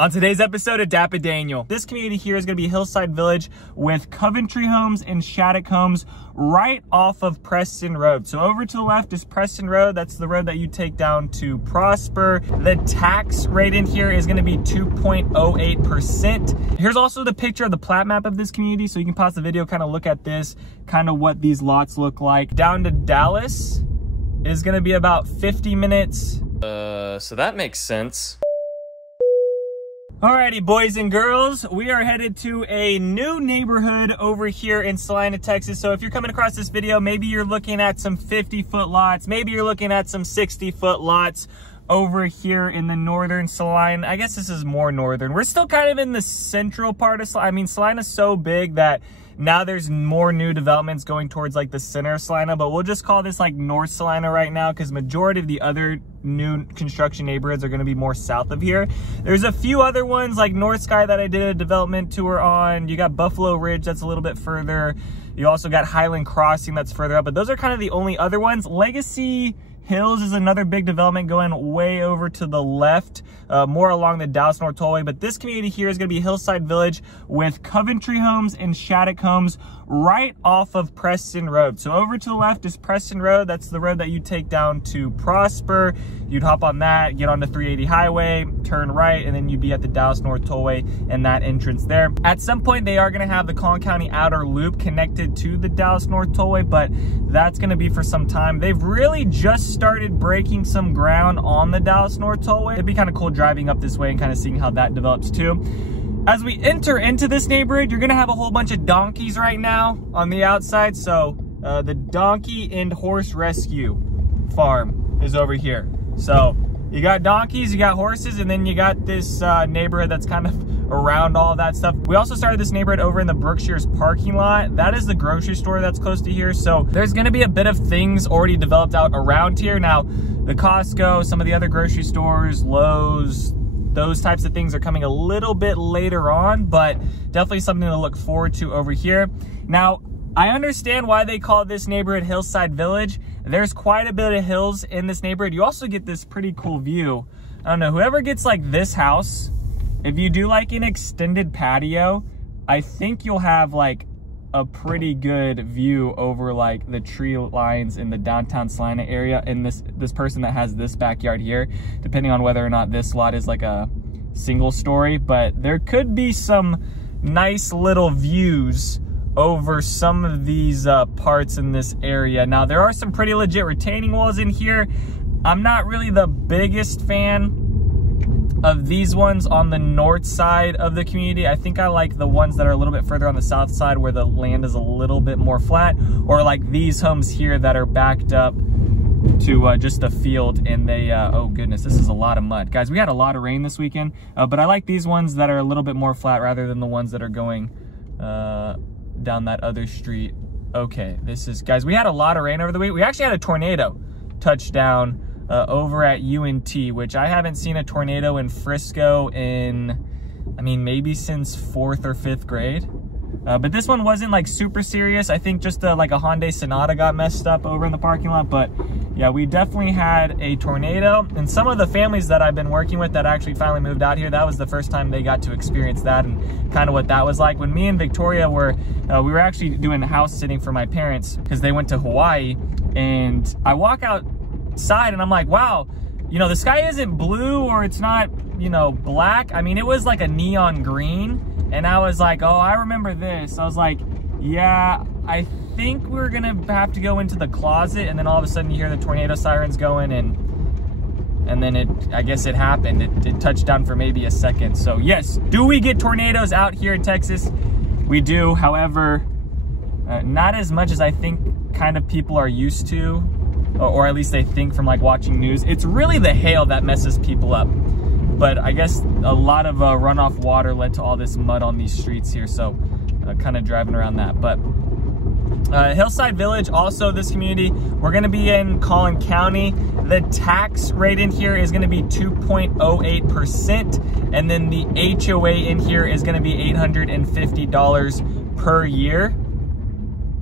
On today's episode of DAPA.DANIEL, this community here is going to be Hillside Village with Coventry homes and Shattuck homes right off of Preston Road. So over to the left is Preston Road. That's the road that you take down to Prosper. The tax rate in here is going to be 2.08%. Here's also the picture of the plat map of this community. So you can pause the video, kind of look at this, kind of what these lots look like. Down to Dallas is going to be about 50 minutes. So that makes sense. Alrighty, boys and girls, we are headed to a new neighborhood over here in Celina, Texas. So if you're coming across this video, maybe you're looking at some 50-foot lots, maybe you're looking at some 60-foot lots over here in the northern Celina. I guess this is more northern. We're still kind of in the central part of Celina. I mean, Celina's so big that now there's more new developments going towards like the center of Celina, but we'll just call this like North Celina right now because majority of the other new construction neighborhoods are going to be more south of here. There's a few other ones like North Sky that I did a development tour on. You got Buffalo Ridge that's a little bit further. You also got Highland Crossing that's further up, but those are kind of the only other ones. Legacy Hills is another big development going way over to the left, more along the Dallas North Tollway. But this community here is going to be Hillside Village with Coventry homes and Shattuck homes right off of Preston Road. So over to the left is Preston Road. That's the road that you take down to Prosper. You'd hop on that, get on the 380 highway, turn right, and then you'd be at the Dallas North Tollway and that entrance there. At some point, they are going to have the Collin County Outer Loop connected to the Dallas North Tollway, but that's going to be for some time. They've really just started breaking some ground on the Dallas North Tollway. It'd be kind of cool driving up this way and kind of seeing how that develops too. As we enter into this neighborhood, you're going to have a whole bunch of donkeys right now on the outside. So the donkey and horse rescue farm is over here. So you got donkeys, you got horses, and then you got this neighborhood that's kind of around all of that stuff. We also started this neighborhood over in the Brookshire's parking lot. That is the grocery store that's close to here. So there's going to be a bit of things already developed out around here. Now, the Costco, some of the other grocery stores, Lowe's, those types of things are coming a little bit later on, but definitely something to look forward to over here. Now, I understand why they call this neighborhood Hillside Village. There's quite a bit of hills in this neighborhood. You also get this pretty cool view. I don't know, whoever gets like this house, if you do like an extended patio, I think you'll have like a pretty good view over like the tree lines in the downtown Celina area. And this person that has this backyard here, depending on whether or not this lot is like a single story, but there could be some nice little views over some of these parts in this area. Now, there are some pretty legit retaining walls in here. I'm not really the biggest fan of these ones on the north side of the community. I think I like the ones that are a little bit further on the south side where the land is a little bit more flat, or like these homes here that are backed up to just a field and they, oh goodness, this is a lot of mud. Guys, we had a lot of rain this weekend, but I like these ones that are a little bit more flat rather than the ones that are going down that other street. Okay, this is, guys, we had a lot of rain over the week. We actually had a tornado touch down over at UNT, which I haven't seen a tornado in Frisco in, I mean, maybe since 4th or 5th grade. But this one wasn't like super serious. I think just like a Hyundai Sonata got messed up over in the parking lot. But yeah, we definitely had a tornado. And some of the families that I've been working with that actually finally moved out here, that was the first time they got to experience that and kind of what that was like. When me and Victoria were, we were actually doing house sitting for my parents because they went to Hawaii. And I walk outside and I'm like, wow, you know, the sky isn't blue or it's not, you know, black. I mean, it was like a neon green. And I was like, oh, I remember this. I was like, yeah, I think we're gonna have to go into the closet. And then all of a sudden you hear the tornado sirens going and then I guess it happened. It touched down for maybe a second. So yes, do we get tornadoes out here in Texas? We do, however, not as much as I think kind of people are used to, or at least they think from like watching news. It's really the hail that messes people up. But I guess a lot of runoff water led to all this mud on these streets here, so kind of driving around that. But Hillside Village, also this community, we're going to be in Collin County. The tax rate in here is going to be 2.08%, and then the HOA in here is going to be $850 per year.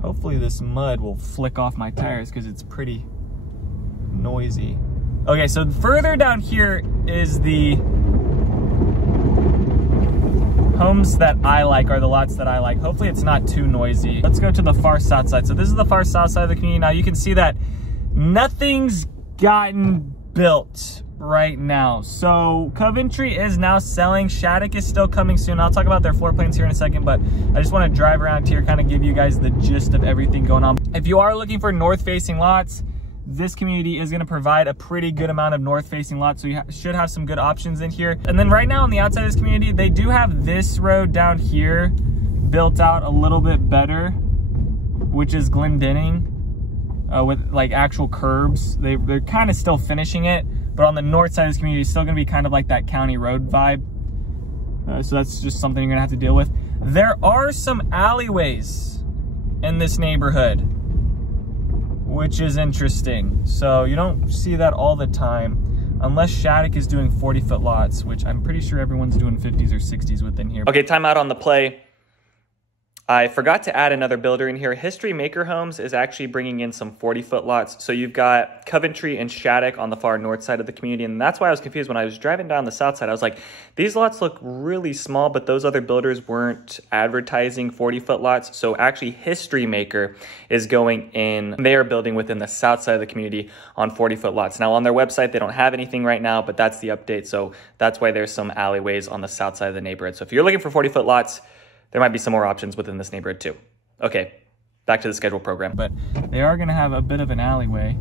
Hopefully this mud will flick off my tires because it's pretty noisy. Okay, so further down here is the homes that I like are the lots that I like. Hopefully it's not too noisy. Let's go to the far south side. So this is the far south side of the community. Now you can see that nothing's gotten built right now. So Coventry is now selling. Shattuck is still coming soon. I'll talk about their floor plans here in a second, but I just want to drive around here, kind of give you guys the gist of everything going on. If you are looking for north facing lots, this community is going to provide a pretty good amount of north facing lots, so you should have some good options in here. And then right now on the outside of this community, they do have this road down here built out a little bit better, which is Glendenning, with like actual curbs. They're kind of still finishing it, but on the north side of this community, it's still going to be kind of like that county road vibe. So that's just something you're going to have to deal with. There are some alleyways in this neighborhood, which is interesting. So you don't see that all the time, unless Shattuck is doing 40-foot lots, which I'm pretty sure everyone's doing 50s or 60s within here. Okay, time out on the play. I forgot to add another builder in here. History Maker Homes is actually bringing in some 40-foot lots. So you've got Coventry and Shattuck on the far north side of the community. And that's why I was confused when I was driving down the south side. I was like, these lots look really small, but those other builders weren't advertising 40-foot lots. So actually History Maker is going in. They are building within the south side of the community on 40-foot lots. Now on their website, they don't have anything right now, but that's the update. So that's why there's some alleyways on the south side of the neighborhood. So if you're looking for 40-foot lots, there might be some more options within this neighborhood too. Okay, back to the scheduled program. But they are gonna have a bit of an alleyway.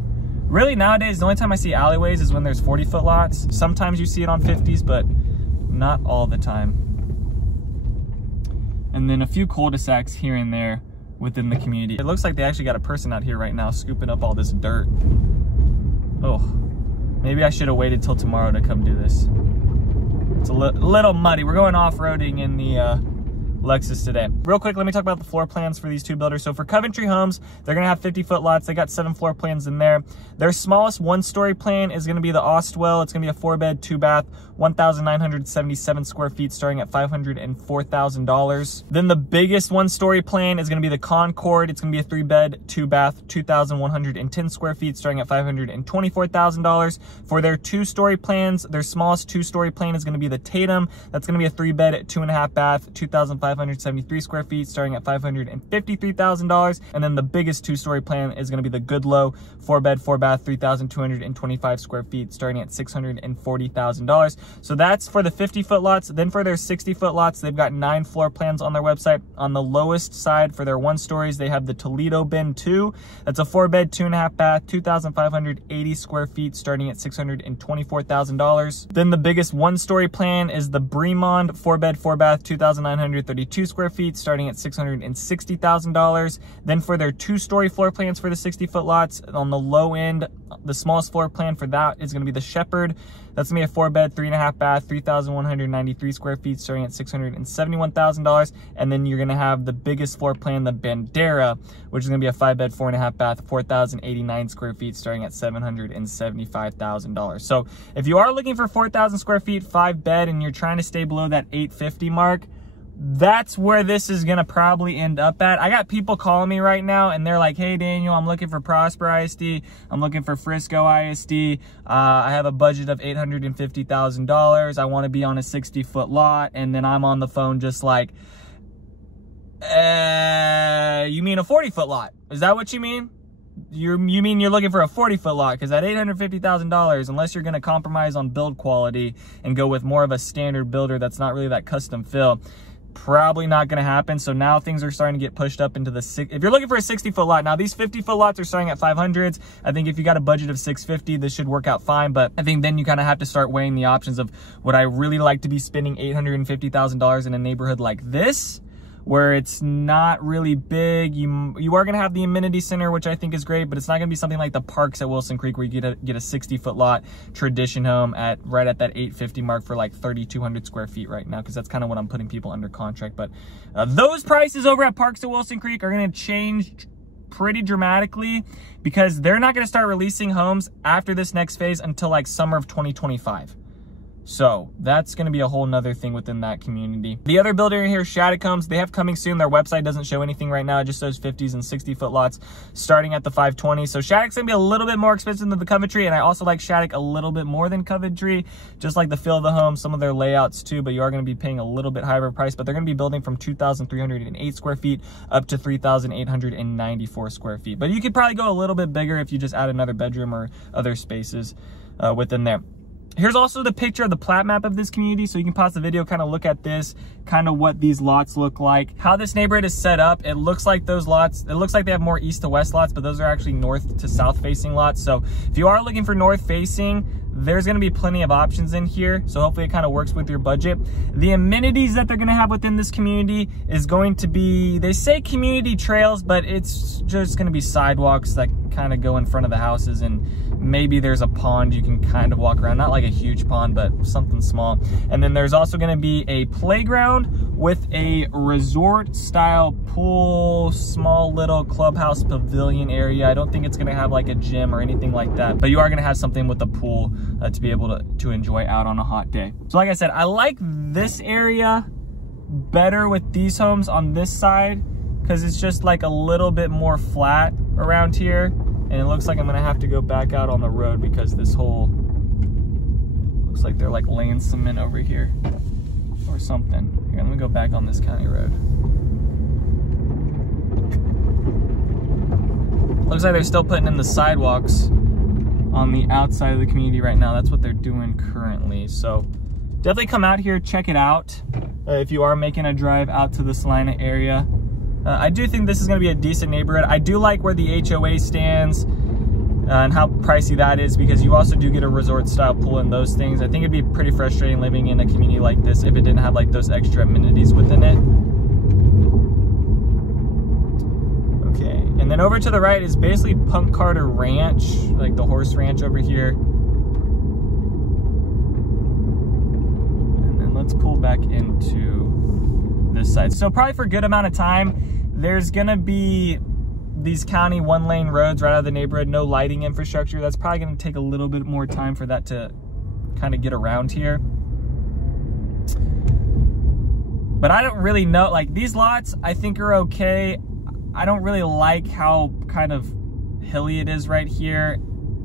Really nowadays, the only time I see alleyways is when there's 40-foot lots. Sometimes you see it on 50s, but not all the time. And then a few cul-de-sacs here and there within the community. It looks like they actually got a person out here right now scooping up all this dirt. Oh, maybe I should have waited till tomorrow to come do this. It's a little muddy. We're going off-roading in the Lexus today. Real quick, let me talk about the floor plans for these two builders. So for Coventry Homes, they're gonna have 50-foot lots. They got 7 floor plans in there. Their smallest one-story plan is gonna be the Ostwell. It's gonna be a 4-bed, 2-bath, 1,977 square feet, starting at $504,000. Then the biggest one-story plan is gonna be the Concord. It's gonna be a 3-bed, 2-bath, 2,110 square feet, starting at $524,000. For their 2-story plans, their smallest 2-story plan is gonna be the Tatum. That's gonna be a 3-bed, 2.5-bath, 2,573 square feet, starting at $553,000. And then the biggest 2-story plan is going to be the Goodlow, 4-bed, 4-bath, 3,225 square feet, starting at $640,000. So that's for the 50-foot lots. Then for their 60-foot lots, they've got 9 floor plans on their website. On the lowest side for their 1-stories, they have the Toledo Bend 2. That's a 4-bed, 2.5-bath, 2,580 square feet, starting at $624,000. Then the biggest 1-story plan is the Bremond, 4-bed, 4-bath, 2,932 square feet, starting at $660,000. Then for their 2-story floor plans for the 60-foot lots, on the low end, the smallest floor plan for that is going to be the Shepherd. That's going to be a 4-bed, 3.5-bath, 3,193 square feet, starting at $671,000. And then you're going to have the biggest floor plan, the Bandera, which is going to be a 5-bed, 4.5-bath, 4,089 square feet, starting at $775,000. So if you are looking for 4,000 square feet, 5-bed, and you're trying to stay below that 850 mark, that's where this is going to probably end up at. I got people calling me right now and they're like, hey Daniel, I'm looking for Prosper ISD. I'm looking for Frisco ISD. I have a budget of $850,000. I want to be on a 60-foot lot. And then I'm on the phone just like, you mean a 40-foot lot? Is that what you mean? You mean you're looking for a 40-foot lot? Because at $850,000, unless you're going to compromise on build quality and go with more of a standard builder that's not really that custom fill, probably not going to happen. So now things are starting to get pushed up into the if you're looking for a 60-foot lot. Now these 50-foot lots are starting at 500s. I think if you got a budget of 650, this should work out fine. But I think then you kind of have to start weighing the options of, would I really like to be spending $850,000 in a neighborhood like this, where it's not really big? You are going to have the amenity center, which I think is great, but it's not going to be something like the parks at Wilson Creek, where you get a 60-foot lot tradition home at right at that 850 mark for like 3,200 square feet right now, because that's kind of what I'm putting people under contract. But those prices over at Parks at Wilson Creek are going to change pretty dramatically, because they're not going to start releasing homes after this next phase until like summer of 2025. So that's going to be a whole nother thing within that community. The other builder here, Shattuck Homes, they have coming soon. Their website doesn't show anything right now. It just shows 50s and 60-foot lots starting at the 520. So Shattuck's going to be a little bit more expensive than the Coventry, and I also like Shattuck a little bit more than Coventry, just like the feel of the home, some of their layouts too, but you are going to be paying a little bit higher of a price. But they're going to be building from 2,308 square feet up to 3,894 square feet. But you could probably go a little bit bigger if you just add another bedroom or other spaces within there. Here's also the picture of the plat map of this community, so you can pause the video, kind of look at this, kind of what these lots look like. How this neighborhood is set up, it looks like those lots, it looks like they have more east to west lots, but those are actually north to south facing lots. So if you are looking for north facing, there's going to be plenty of options in here, so hopefully it kind of works with your budget. The amenities that they're going to have within this community is going to be, they say community trails, but it's just going to be sidewalks that kind of go in front of the houses, and maybe there's a pond you can kind of walk around, not like a huge pond, but something small. And then there's also going to be a playground with a resort style pool, small little clubhouse pavilion area. I don't think it's going to have like a gym or anything like that, but you are going to have something with a pool to be able to enjoy out on a hot day. So like I said, I like this area better with these homes on this side because it's just like a little bit more flat around here. And it looks like I'm gonna have to go back out on the road because this whole, looks like they're like laying cement over here or something. Here, let me go back on this county road. Looks like they're still putting in the sidewalks on the outside of the community right now. That's what they're doing currently. So definitely come out here, check it out. If you are making a drive out to the Celina area. I do think this is going to be a decent neighborhood. I do like where the HOA stands and how pricey that is, because you also do get a resort style pool and those things. I think it'd be pretty frustrating living in a community like this if it didn't have like those extra amenities within it. Okay, and then over to the right is basically Punk Carter Ranch, like the horse ranch over here. And then let's pull back into this side. So probably for a good amount of time, there's gonna be these county one-lane roads right out of the neighborhood, no lighting infrastructure. That's probably gonna take a little bit more time for that to kind of get around here. But I don't really know, like these lots I think are okay. I don't really like how kind of hilly it is right here.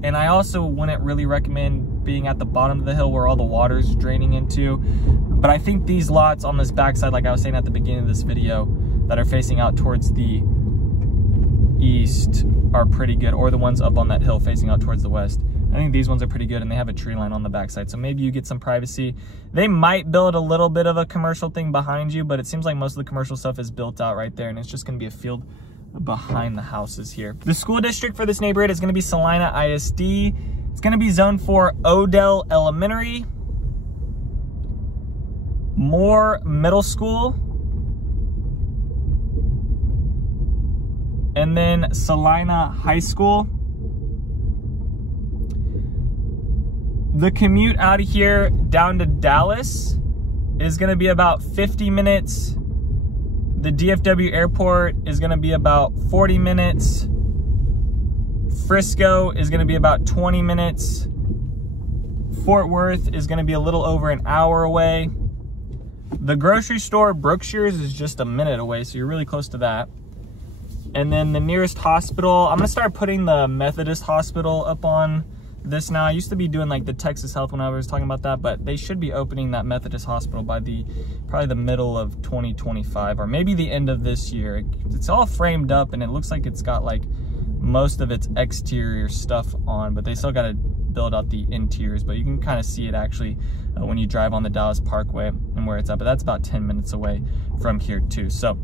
And I also wouldn't really recommend being at the bottom of the hill where all the water's draining into. But I think these lots on this backside, like I was saying at the beginning of this video, that are facing out towards the east are pretty good, or the ones up on that hill facing out towards the west. I think these ones are pretty good, and they have a tree line on the backside, so maybe you get some privacy. They might build a little bit of a commercial thing behind you, but it seems like most of the commercial stuff is built out right there, and it's just going to be a field behind the houses here. The school district for this neighborhood is going to be Celina ISD. It's going to be zoned for Odell Elementary, Moore Middle School, and then Celina High School. The commute out of here down to Dallas is going to be about 50 minutes. The DFW airport is going to be about 40 minutes. Frisco is going to be about 20 minutes. Fort Worth is going to be a little over an hour away. The grocery store, Brookshire's, is just a minute away, so you're really close to that. And then the nearest hospital, I'm going to start putting the Methodist Hospital up on this now. I used to be doing like the Texas Health when I was talking about that, but they should be opening that Methodist Hospital by probably the middle of 2025, or maybe the end of this year. It's all framed up and it looks like it's got like most of its exterior stuff on, but they still got to build out the interiors. But you can kind of see it actually when you drive on the Dallas Parkway and where it's at, but that's about 10 minutes away from here too. So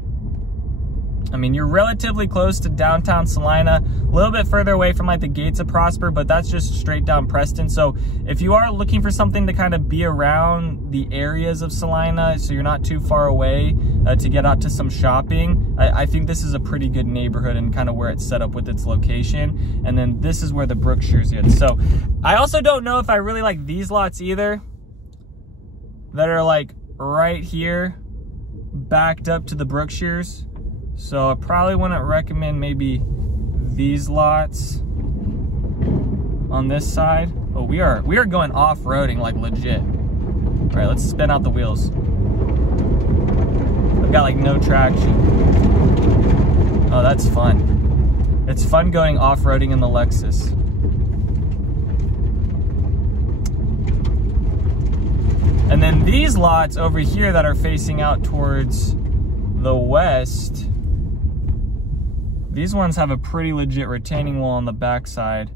I mean, you're relatively close to downtown Celina, a little bit further away from like the gates of Prosper, but that's just straight down Preston. So if you are looking for something to kind of be around the areas of Celina, so you're not too far away to get out to some shopping, I think this is a pretty good neighborhood and kind of where it's set up with its location. And then this is where the Brookshire's is. So I also don't know if I really like these lots either, that are like right here, backed up to the Brookshire's. So I probably wouldn't recommend maybe these lots on this side. But we are going off-roading like legit. All right, let's spin out the wheels. I've got like no traction. Oh, that's fun. It's fun going off-roading in the Lexus. And then these lots over here that are facing out towards the west, these ones have a pretty legit retaining wall on the backside.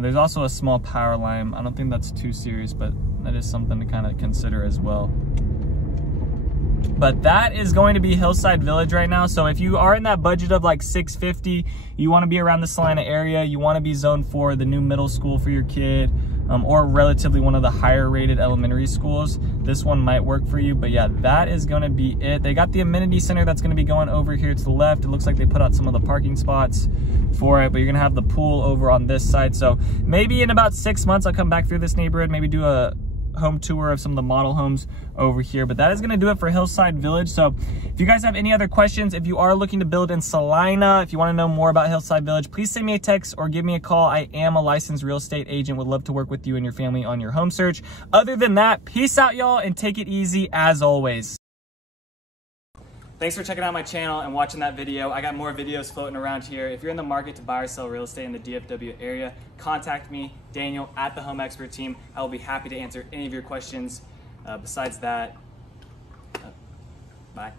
There's also a small power line. I don't think that's too serious, but that is something to kind of consider as well. But that is going to be Hillside Village right now. So if you are in that budget of like $650, you want to be around the Celina area, you want to be zone 4, the new middle school for your kid, or relatively one of the higher rated elementary schools, this one might work for you. But yeah, that is going to be it. They got the amenity center that's going to be going over here to the left. It looks like they put out some of the parking spots for it, but you're going to have the pool over on this side. So maybe in about 6 months, I'll come back through this neighborhood, maybe do a home tour of some of the model homes over here. But that is going to do it for Hillside Village. So if you guys have any other questions, if you are looking to build in Celina, if you want to know more about Hillside Village, please send me a text or give me a call. I am a licensed real estate agent, would love to work with you and your family on your home search. Other than that, peace out, y'all, and take it easy as always. Thanks for checking out my channel and watching that video. I got more videos floating around here. If you're in the market to buy or sell real estate in the DFW area, contact me, Daniel, at the Home Expert Team. I will be happy to answer any of your questions. Besides that, bye.